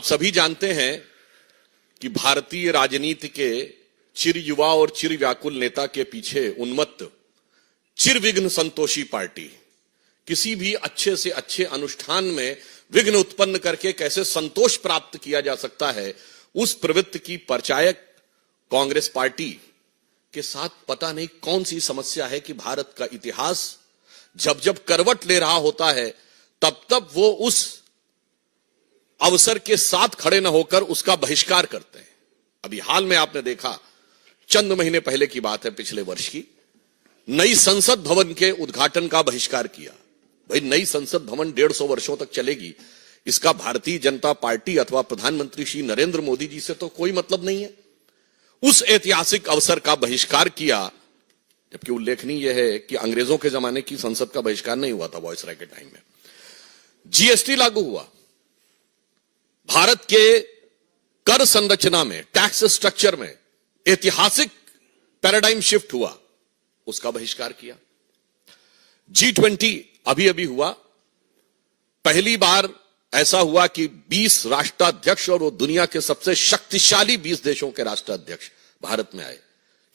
आप सभी जानते हैं कि भारतीय राजनीति के चिर युवा और चिर व्याकुल नेता के पीछे उन्मत्त चिरविघ्न संतोषी पार्टी किसी भी अच्छे से अच्छे अनुष्ठान में विघ्न उत्पन्न करके कैसे संतोष प्राप्त किया जा सकता है, उस प्रवृत्ति की परिचायक कांग्रेस पार्टी के साथ पता नहीं कौन सी समस्या है कि भारत का इतिहास जब जब करवट ले रहा होता है तब तब वो उस अवसर के साथ खड़े न होकर उसका बहिष्कार करते हैं। अभी हाल में आपने देखा, चंद महीने पहले की बात है, पिछले वर्ष की, नई संसद भवन के उद्घाटन का बहिष्कार किया। भाई, नई संसद भवन 150 वर्षों तक चलेगी, इसका भारतीय जनता पार्टी अथवा प्रधानमंत्री श्री नरेंद्र मोदी जी से तो कोई मतलब नहीं है। उस ऐतिहासिक अवसर का बहिष्कार किया, जबकि उल्लेखनीय यह है कि अंग्रेजों के जमाने की संसद का बहिष्कार नहीं हुआ था वायसराय के टाइम में। जीएसटी लागू हुआ, भारत के कर संरचना में, टैक्स स्ट्रक्चर में ऐतिहासिक पैराडाइम शिफ्ट हुआ, उसका बहिष्कार किया। G20 अभी अभी हुआ, पहली बार ऐसा हुआ कि 20 राष्ट्राध्यक्ष और वो दुनिया के सबसे शक्तिशाली 20 देशों के राष्ट्राध्यक्ष भारत में आए।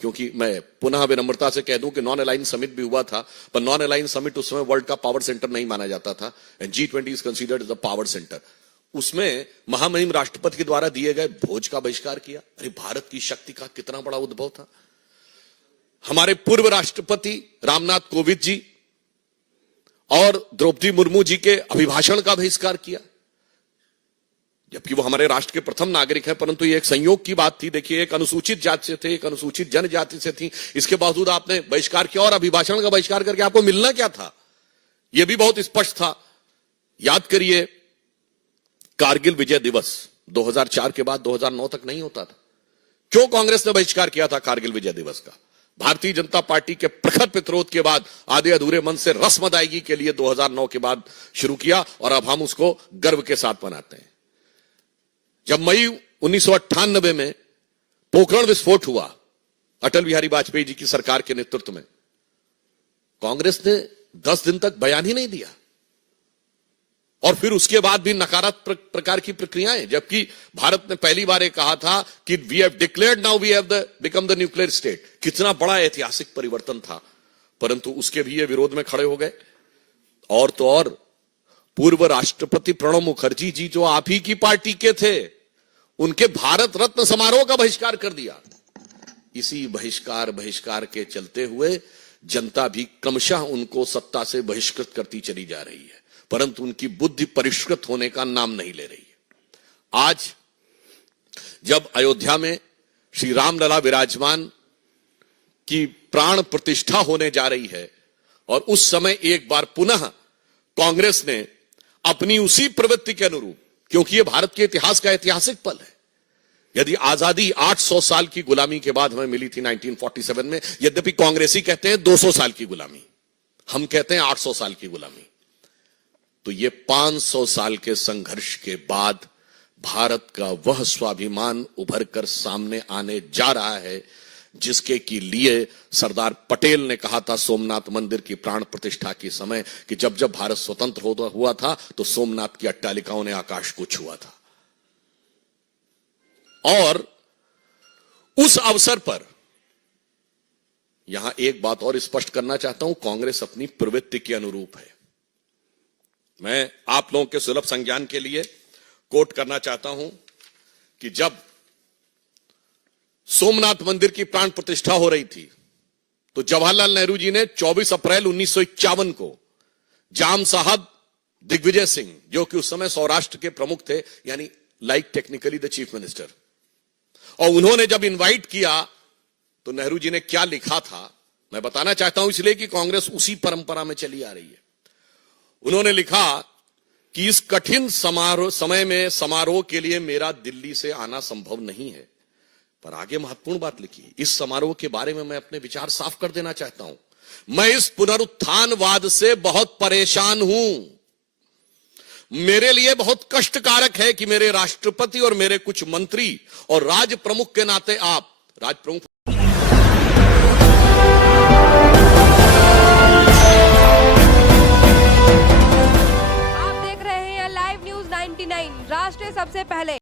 क्योंकि मैं पुनः विनम्रता से कह दूं कि नॉन अलाइन समिट भी हुआ था, पर नॉन अलाइन समिट उस समय वर्ल्ड का पावर सेंटर नहीं माना जाता था, and G20 is considered as the power centre. उसमें महामहिम राष्ट्रपति के द्वारा दिए गए भोज का बहिष्कार किया। अरे, भारत की शक्ति का कितना बड़ा उद्भव था। हमारे पूर्व राष्ट्रपति रामनाथ कोविंद जी और द्रौपदी मुर्मू जी के अभिभाषण का बहिष्कार किया, जबकि वो हमारे राष्ट्र के प्रथम नागरिक हैं, परंतु ये एक संयोग की बात थी। देखिए, एक अनुसूचित जाति से थे, एक अनुसूचित जनजाति से थी, इसके बावजूद आपने बहिष्कार किया, और अभिभाषण का बहिष्कार करके आपको मिलना क्या था, यह भी बहुत स्पष्ट था। याद करिए, कारगिल विजय दिवस 2004 के बाद 2009 तक नहीं होता था। क्यों कांग्रेस ने बहिष्कार किया था कारगिल विजय दिवस का? भारतीय जनता पार्टी के प्रखर प्रतिरोध के बाद आधे अधूरे मन से रस्म अदायगी के लिए 2009 के बाद शुरू किया, और अब हम उसको गर्व के साथ मनाते हैं। जब मई 1998 में पोखरण विस्फोट हुआ अटल बिहारी वाजपेयी जी की सरकार के नेतृत्व में, कांग्रेस ने 10 दिन तक बयान ही नहीं दिया, और फिर उसके बाद भी नकारात्मक प्रकार की प्रक्रियाएं, जबकि भारत ने पहली बार कहा था कि we have declared now we have become the nuclear state. कितना बड़ा ऐतिहासिक परिवर्तन था, परंतु उसके भी ये विरोध में खड़े हो गए। और तो और, पूर्व राष्ट्रपति प्रणब मुखर्जी जी, जो आप ही की पार्टी के थे, उनके भारत रत्न समारोह का बहिष्कार कर दिया। इसी बहिष्कार के चलते हुए जनता भी क्रमशः उनको सत्ता से बहिष्कृत करती चली जा रही है, परंतु उनकी बुद्धि परिष्कृत होने का नाम नहीं ले रही है। आज जब अयोध्या में श्री रामलला विराजमान की प्राण प्रतिष्ठा होने जा रही है, और उस समय एक बार पुनः कांग्रेस ने अपनी उसी प्रवृत्ति के अनुरूप, क्योंकि यह भारत के इतिहास का ऐतिहासिक पल है। यदि आजादी 800 साल की गुलामी के बाद हमें मिली थी 1947 में, यद्यपि कांग्रेसी कहते हैं 200 साल की गुलामी, हम कहते हैं 800 साल की गुलामी, तो ये 500 साल के संघर्ष के बाद भारत का वह स्वाभिमान उभर कर सामने आने जा रहा है, जिसके के लिए सरदार पटेल ने कहा था सोमनाथ मंदिर की प्राण प्रतिष्ठा के समय कि जब जब भारत स्वतंत्र हुआ था तो सोमनाथ की अट्टालिकाओं ने आकाश को छुआ था। और उस अवसर पर यहां एक बात और स्पष्ट करना चाहता हूं, कांग्रेस अपनी प्रवृत्ति के अनुरूप है। मैं आप लोगों के सुलभ संज्ञान के लिए कोट करना चाहता हूं कि जब सोमनाथ मंदिर की प्राण प्रतिष्ठा हो रही थी, तो जवाहरलाल नेहरू जी ने 24 अप्रैल 1951 को जाम साहब दिग्विजय सिंह, जो कि उस समय सौराष्ट्र के प्रमुख थे, यानी like technically the chief minister, और उन्होंने जब इनवाइट किया तो नेहरू जी ने क्या लिखा था मैं बताना चाहता हूं, इसलिए कि कांग्रेस उसी परंपरा में चली आ रही है। उन्होंने लिखा कि इस कठिन समय में समारोह के लिए मेरा दिल्ली से आना संभव नहीं है, पर आगे महत्वपूर्ण बात लिखी, इस समारोह के बारे में मैं अपने विचार साफ कर देना चाहता हूं। मैं इस पुनरुत्थानवाद से बहुत परेशान हूं। मेरे लिए बहुत कष्टकारक है कि मेरे राष्ट्रपति और मेरे कुछ मंत्री और राज प्रमुख के नाते आप राज प्रमुख आप देख रहे हैं लाइव न्यूज 9 99 राष्ट्र सबसे पहले।